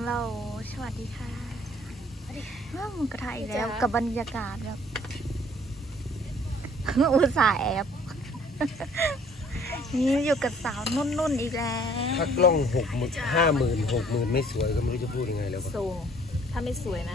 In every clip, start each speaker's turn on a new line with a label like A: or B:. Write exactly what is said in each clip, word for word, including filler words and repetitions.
A: เราสวัสดีค่ะว้าวกระทะอีกแล้วกับบรรยากาศแบบอุตส่าห์แอบนี่อยู่กับสาวนุ่นๆอีกแล้ว
B: ถ้ากล้องหกหมื่นห้าหมื่นหกหมื่นไม่สวยก็ไม่รู้จะพูดยังไงแล้ว
C: สูงถ้าไม่สวยนะ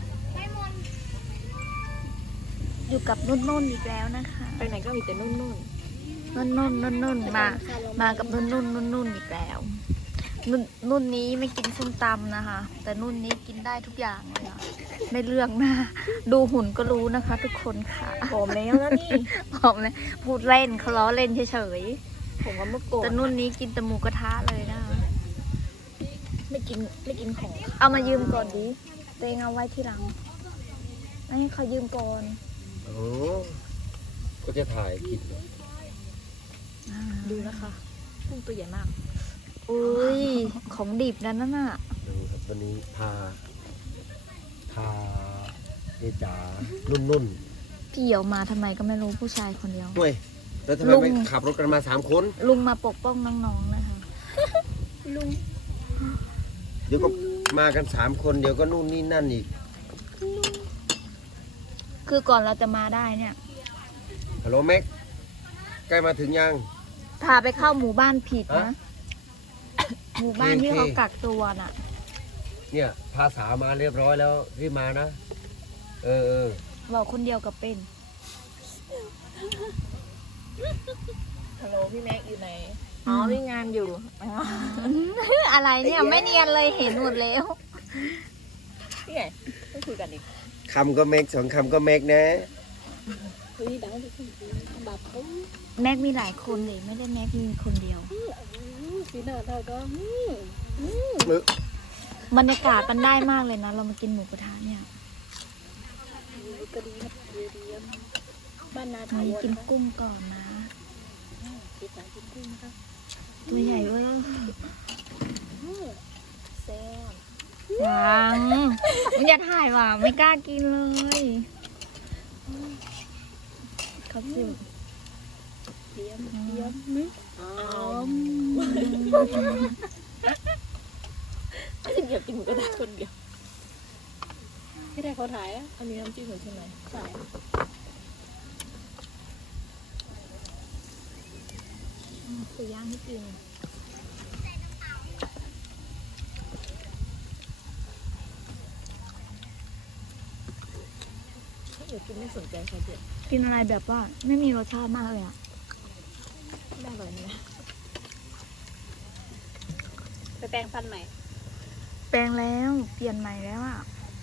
A: อยู่กับนุ่นๆอีกแล้วนะคะ
C: ไปไหนก็มีแต่นุ่น
A: นุ่นๆนุ่นๆมามากับนุ่นๆนุ่นๆอีกแล้วนุ่นนุ่นนี้ไม่กินส้มตำนะคะ แต่นุ่นนี้กินได้ทุกอย่างเลยค่ะไม่เลือกนะดูหุ่นก็รู้นะคะ ทุกคนค่ะ
C: ๆผมแล้วนะนี่
A: ผมเลยพูดเล่นเขาล้อเล่นเฉย
C: ผมว่าเมื่อ
A: ๆ
C: ก่อน
A: แต่นุ่นนี้กินแต่หมูกระทะเลยนะคะ
C: ไม่กินไม่กินของ
A: เอามายืมก่อนดิตัวเองเอาไว้ที่หลังไม่ให้เขายืมก่อน
B: โอ้ก็จะถ่ายคลิป
C: ดูนะคะพุ่งตัวใหญ่มาก
A: อุ้ยของดิบนั่นน่ะ
B: ดูครับวันนี้พาพาเอจ๋านุ่น
A: พี่เหี่ยวมาทำไมก็ไม่รู้ผู้ชายคนเดียว
B: ๆด้วยแล้วทำไม
A: ลุง
B: ไม่ขับรถกันมาสามคน
A: ลุงมาปกป้องน้องๆนะคะ
C: ลุง
B: เดี๋ยวก็มากันสามคนเดี๋ยวก็นู่นนี่นั่นอีก
A: คือก่อนเราจะมาได้เนี่ย
B: ฮัลโหลแม็กใกล้มาถึงยัง
A: พาไปเข้าหมู่บ้านผิดนะ
B: ฮะ
A: หมู่บ้านที่
B: โอเค
A: เขากักตัวน่ะ
B: เนี่ยพาสาวมาเรียบร้อยแล้วรีบมานะ เออเออ
A: บอกคนเดียวกับเป็น
C: ฮัลโหลพี่แม็กอยู่ไหนอ๋อมีงานอยู่อ๋อ
A: อะไรเนี่ยไม่เนียนเลยเห็นหมดแล้ว
C: นี่ไงต้องคุยกันดิ
B: คำก็แม็กสองคำก็แม็กนะ
C: เฮ้ยดังดิแบบเขา
A: แม็กมีหลายคนเลยไม่ได้แม็กมีคนเดียว
C: สีหน้าเท่าก็
B: มึก
A: บรรยากาศมันได้มากเลยนะ เรามากินหมูกระทะเนี่ย
C: ก็ดีครับดีดีบ้านนา
A: เรากินกุ้งก่อนนะ
C: ติดสายกินกุ้งนะครับ
A: ตัวใหญ่เว้ย
C: แซ่บ
A: หวังมันอย่าถ่ายว่ะไม่กล้ากินเลย
C: ครับซิมเตรียมเตรียมนึกอ๋อไม่ได้เกี่ยวกินหมูกระทะคนเดียวที่ได้เขาถ่ายอ่ะอันนี้น้ำจิ้มหรือใช่ไหมใช่
A: ตัวย่างให้กิน
C: เดี๋ยวกินไม่สนใจใครเด็ด
A: กินอะไรแบบว่าไม่มีรสชาติมากเลยอะ
C: ได้เลยนะไปแปรงฟันใหม่
A: แปลงแล้วเปลี่ยนใหม่แล้วอะ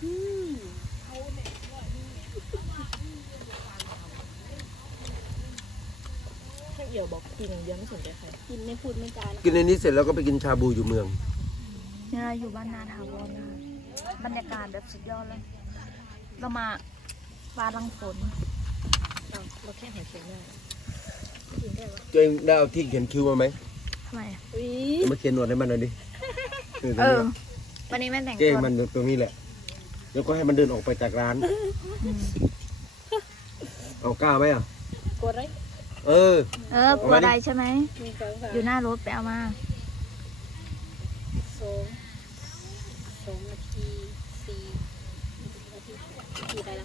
C: แค่เอี่ยวบอกกินอย่างเดียวไม่สนใจใครกินไม่พูดไม่จา
B: กินในนี้เสร็จแล้วก็ไปกินชาบูอยู่เมือง
A: เนี่ยเราอยู่บ้านนาถาวรนะคะบรรยากาศแบบสุดยอดเลย เรามาฟ้าลังฝน
C: เราแค่หายเสียงได้กินได้วะ
B: ตัวเองได้เอาที่เขียนคิ้วมาไหม
A: ทำไมอะ
C: อุ้ย
B: เอามาเขียนหนวดให้มันหน่อยดิเออตร
A: เอง อ
B: นี้
A: วันนี้แม่แต่ง
B: เก้
A: ตัว
B: มันตรงนี้แหละเดี๋ยวก็ให้มันเดินออกไปจากร้าน
A: อืม
B: เอากล้าไหมอ่ะ
C: กดไร
B: เออ
A: เออกลัวอะไรใช่ไหม
C: หนึ่งสองสาม
A: อยู่หน้ารถไปเอามา
C: สองสองนาทีสี่นาทีกี่ได้ละ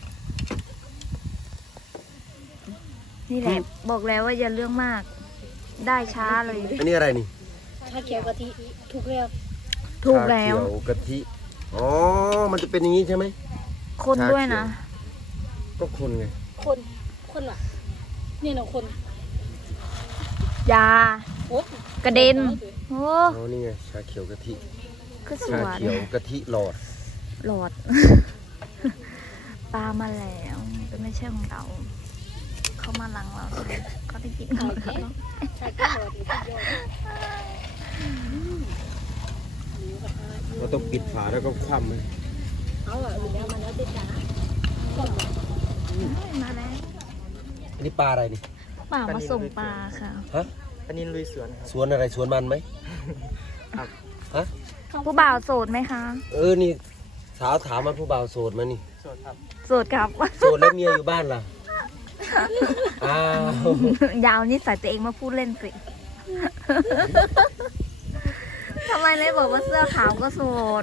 A: นี่แหละบอกแล้วว่าอย่าเรื่องมาก ได้ช้าเลย
B: อันนี้อะไรนี่
C: ถ้าเขียวกะทิถูกแล้ว
A: ถูกแล้ว
B: ชาเขียวกะทิอ๋อมันจะเป็นอย่างนี้ใช่ไหม
A: คนด้วยนะ
B: ก็คนไง
C: คนคนว่ะนี่เราคน
A: ยา
C: โอ้
A: กระเด็น โอ้
B: อ๋อนี่ไงชาเขียวกะทิ
A: ก็ส
B: ชา
A: วย
B: เขียวกะทิหลอด
A: หลอด ปลามาแล้วแต่ไม่ใช่ของเรา เขามาหลังเราใช่ไหมเขาได้กินของเรา
C: ใช่ก็หมดอยู่ที่ยอด
B: เราต้องปิดฝาแล้วก็คว่ำเลย
C: เอาอ่ะหรือแล้วมันแล้วติดจ้าส้ม
A: มาแล้ว
B: อันนี้ปลาอะไรนี่
A: ป่ามาส่งปลาค่ะ
B: ฮะ
D: อันนี้ลุยสวนครับ
B: สวนอะไรสวนมันไหม
D: ครับ
B: ฮะ
A: ผู้บ่าวโสดไหมคะ
B: เออนี่สาวถามมาผู้บ่าวโสดมานี่
D: สวนครับ
A: โสดครับ
B: โสดแล้วเมียอยู่บ้านล่ะอ้าว
A: ยาวนี่ใส่ตัวเองมาพูดเล่นสิทำไมเลยบอกว่าเสื้อขาวก็โสด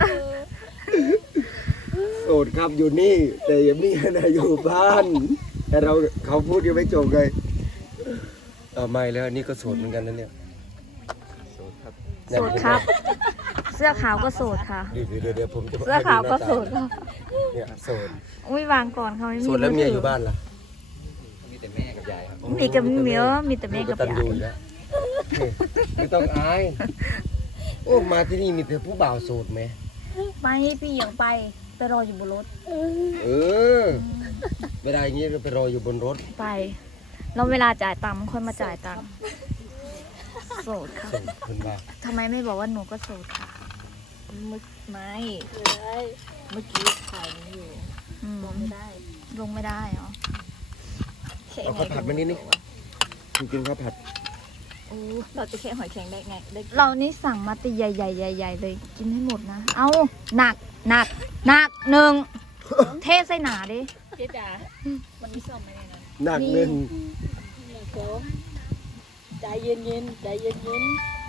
B: โสดครับอยู่นี่ แต่ยังมีนะอยู่บ้าน แต่เราเขาพูดยังไม่จบเลยเออไม่แล้วนี่ก็โสดเหมือนกันนะเนี่ยโสดครับ
A: โสดครับ เสื้อขาวก็โสดค่ะ
B: เดี๋ยวเดี๋ยวเดี๋ยวผมจะ
A: เสื้อขาวก็โสดค่ะ
B: เนี่ยโสด
A: อุ้ยวางก่อนเขาไม่มี
B: โสดแล้วเมียอยู่บ้านล่ะ
D: มีแต่แม่กับยายครับ
A: มีกับเมียมีแต่แม่กับ
B: ตัน
A: ยา
B: ยู
A: ย
B: อยู่แล้วไม่ต้องอายโอ้มาที่นี่มีแต่ผู้บ่าวโสดไหม
A: ไปพี่ยังไปไปรออยู่บนรถ
B: เออเวลาอย่างนี้เราไปรออยู่บนรถ
A: ไปแล้วเวลาจ่ายตังค์ค่อยมาจ่ายตังค์โสดค่ะ
B: โสดคนว่า
A: ทำไมไม่บอกว่าหนูก็โสดค่ะ
C: มึกไม่
E: ได้
C: เมื่อกี้ถ่ายนี้อยู่
A: อืม
C: ลงไม่ได้
A: ลงไม่ได้เหรอ
B: เอาข้าวผัดมานี่นี่คุณกินข้าวผัด
C: โอ้เราจะแค่หอยแครงได้ไงได้
A: เรานี่สั่งมาตีใหญ่ๆใหญ่ๆเลย กินให้หมดนะ เอาหนักหนักหนักหนึ่ง เทใส่หนาดิ
C: เจ๊จ๋ามันมีซ่อมไหมในนั้น
B: หนักหนึ่ง
E: เดี๋ยวใจเย็นเย็นๆใจเย็นเย็น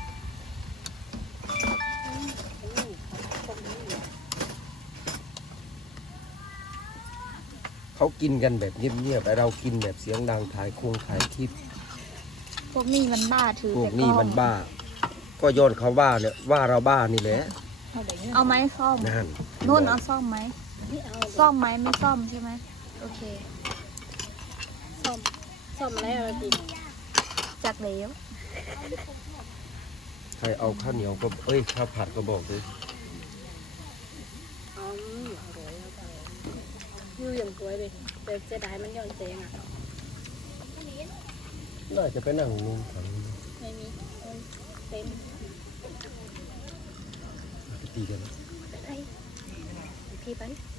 B: เขากินกันแบบเงียบๆแต่เรากินแบบเสียงดังถ่ายคงถ่ายคลิป
A: พวกนี้มันบ้าถือ
B: พวก
A: แต่
B: นี้
A: ล้อง
B: มันบ้า ก็ย้อนเขาว่าเนี่ยว่าเราบ้านี่แหละ
C: เอาไหนเนี่ย
A: เอาไหมซ่อม
B: นั่น
A: นุ่นเอาซ่อมไหม
E: ๆไม่เอา
A: ซ่อมไหมไม่ซ่อมใช่ไหมโอเค
E: ซ่อมซ่อมอะไรอะไรติด
A: จากเหลว
B: ใครเอาข้าวเหนียวก็เอ้ยข้าวผัดก็บอกเลย
E: อ๋ออร่อยอร่อยอยู่อย่างสวยเลยแต่เสียดายมันย้อนแสงอ่ะ
B: น่าจะไปนั่งนู่นฝั่งนู้น
E: ไม่มีมันเต็ม
B: ไปตีกันนะ
E: ไปพี่ไป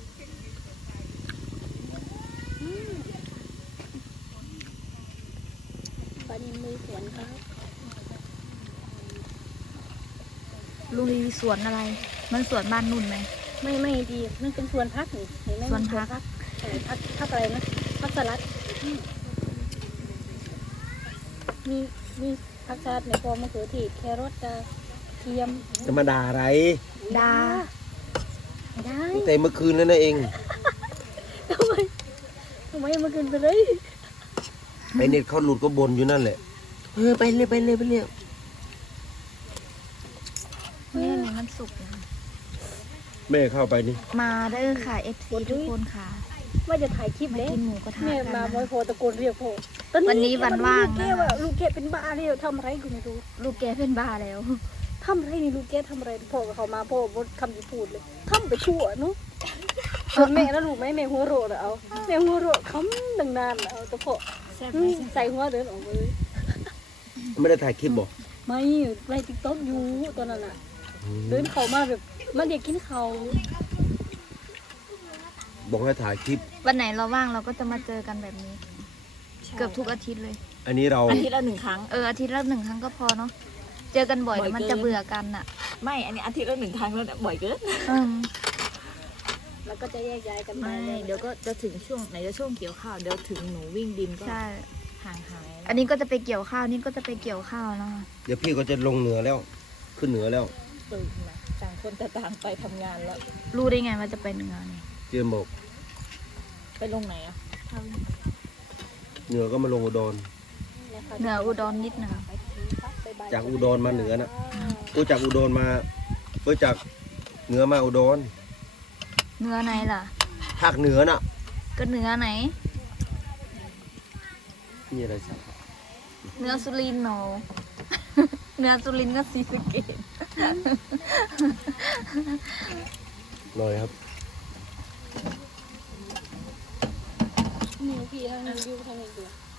E: อืมปลานินมือสวนครับ
A: ลุงลีสวนอะไร มันสวนบ้านนุ่นไหม
E: ไม่ไม่ดีมันเป็นสวนพักนี่เห็นไหม
A: สวนพัก
E: ใช่พักพักอะไรนะพักสลัดอืมมีมีผักสลัดในพอมะเขือเทศแครอทกระเทียม
B: จะมาด่าอะไร
A: ดา
E: ไม่ได้
B: ตั้งแต่เมื่อคืนแล้วนะเอง
E: ทำไมทำไมมากินไปเลย
B: ไอเน็ตเขาหลุดก็บนอยู่นั่นแหละเออไปเลยไปเลยไปเลย
A: แม่นี่มันสุกนะ
B: แม่เข้าไปนี่
A: มาเด้อค่ะ เอฟ ซี ทุกคนค่ะ
E: ว่าจะถ่ายคลิป
A: มา
E: เลย
A: กินหมูกระทะ
E: แม่
A: กัน
E: มา
A: นะ
E: บอยโพตะโกนเรียกพ่อ
A: วันนี้วันว่าง
E: ลูกแก
A: นะคะ
E: ว่าลูกแกเป็นบ้าเลยทำอะไรกูไม่รู้
A: ลูกแกเป็นบ้าแล้ว
E: ทำอะไรนี่ลูกแกทำอะไรพ่อกับเขามาพ่อบดคำที่พูดเลยทำไปชั่วเนาะส่วนแม่แล้วลูกไหมแม่หัวโรดเอาแม่หัวโรดคำดังนานเอาแต่พ่อ
C: แซ่บ
E: อื
C: ไหม
E: มใส่หัวเดินออกมาเลย
B: ไม่ได้ถ่ายคลิปบอก
E: ไม่ไล่ติ๊กต็อกอยู่ตอนนั้นอ่ะ เดินเข้ามาแบบมันเด็กกินเขาว
B: บอกให้ถ่ายคลิป
A: วันไหนเราว่างเราก็จะมาเจอกันแบบนี้ เกือบทุกอาทิตย์เลย
B: อันนี้เรา
C: อาทิตย์ละหนึ่งครั้ง
A: เอออาทิตย์ละหนึ่งครั้งก็พอเนาะ เจอกันบ่อย
C: บ่อย
A: เดี๋ยวมัน
C: เกิน
A: จะเบื่อกันอ่ะ
C: ไม่ อันนี้อาทิตย์ละหนึ่งครั้งแล้วเนี่ยบ่อยเกิน
A: อืม
E: แล้วก็จะแยกย้ายกันไป
C: ไม่ เดี๋ยวก็จะถึงช่วงไหนจะช่วงเกี่ยวข้าว เดี๋ยวถึงหนูวิ่งดินก็
A: ใช่
C: ห่างหาย
A: อันนี้ก็จะไปเกี่ยวข้าว นี่ก็จะไปเกี่ยวข้าวนะคะ
B: เดี๋ยวพี่ก็จะลงเหนือแล้ว ขึ้นเหนือแล้ว
C: ตื่นนะต่างคนแต่ต่างไปทำงานแล้ว
A: รู้ได้ไงว่าจะไปเหนือนี่
B: เจมบอก
C: ไปลงไหนอ่ะ
B: เหนือก็มาลงอุดร
A: เหนืออุดรนิดหนึ่ง
B: จากอุดรมาเหนือนะกูจากอุดรมาเออจากเหนือมาอุดร
A: เหนือไหนล่ะ
B: ภาคเหนือน่ะ
A: ก็เหนือไหน
B: มีอะไรสัก
A: เหนือสุรินทร์โน เหนือสุรินทร์ก็ศรีสะเกษ
B: หน่อยครับ
E: นิ้วพี่ทางนิ้วยูทางนี้ดู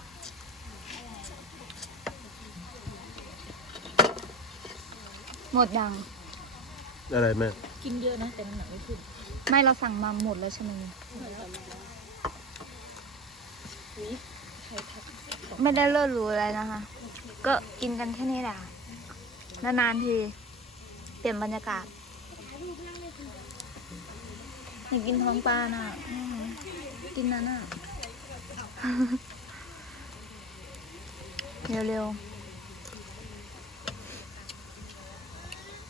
A: หมดยัง
B: อะไรแม่
C: กินเยอะนะแต่น้ำหนักไม่ขึ้น
A: ไม่เราสั่งมาหมดแล้วใช่ไหม ไม่ได้เลิศหรูอะไรนะคะ ก็กินกันแค่นี้แหละค่ะนานๆที เปลี่ยนบรรยากาศอยากกินท้องปลาน่ะอืมกินนั่นน่ะ เร็วๆ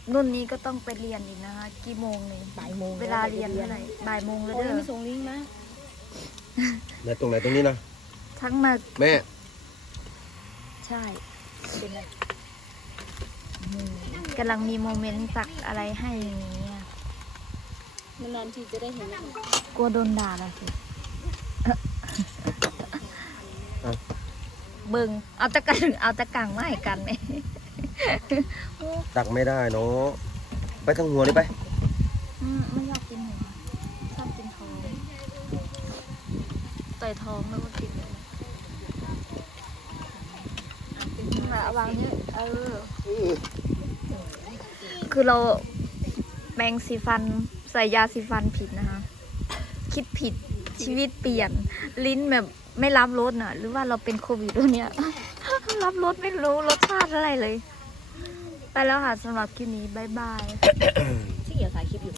A: นุ่นนี้ก็ต้องไปเรียนอีกนะคะ กี่โมงเนี่ย
C: บ่ายโมง
A: เวลาเรียนเท่าไหร่บ่ายโมงแล้ว
E: โอ้ย
A: เด้อ
E: ไม่ส่งลิงก์นะ
B: ไหนตรงไหนตรงนี้นะ
A: ทั้งมา
B: แม่
A: ใช่เป็นไรอืมกำลังมีโมเมนต์ตักอะไรให้อย่างนี้อะ
E: นานๆทีจะได้เห็น
A: กลัวโดนด่าละสิ เบิ่งเอาตะกันเอาตะกังมาให้กันไหม
B: ตักไม่ได้เนาะไปทางหัวเลยไป
A: อืมไม่อยากกินหัวชอบกินท้องต่อยท้องแล้วก็กินเลยมาวางเนี่ยเออ คือเราแปรงสีฟันใส่ยาสีฟันผิดนะคะ คิดผิดชีวิตเปลี่ยน ลิ้นแบบไม่รับรสน่ะ หรือว่าเราเป็นโควิดด้วยเนี่ย รับรสไม่รู้รสชาติอะไรเลย ไปแล้วค่ะสำหรับคลิปนี้ บ๊ายบาย
C: ที่อย่าถ่ายคลิปอยู่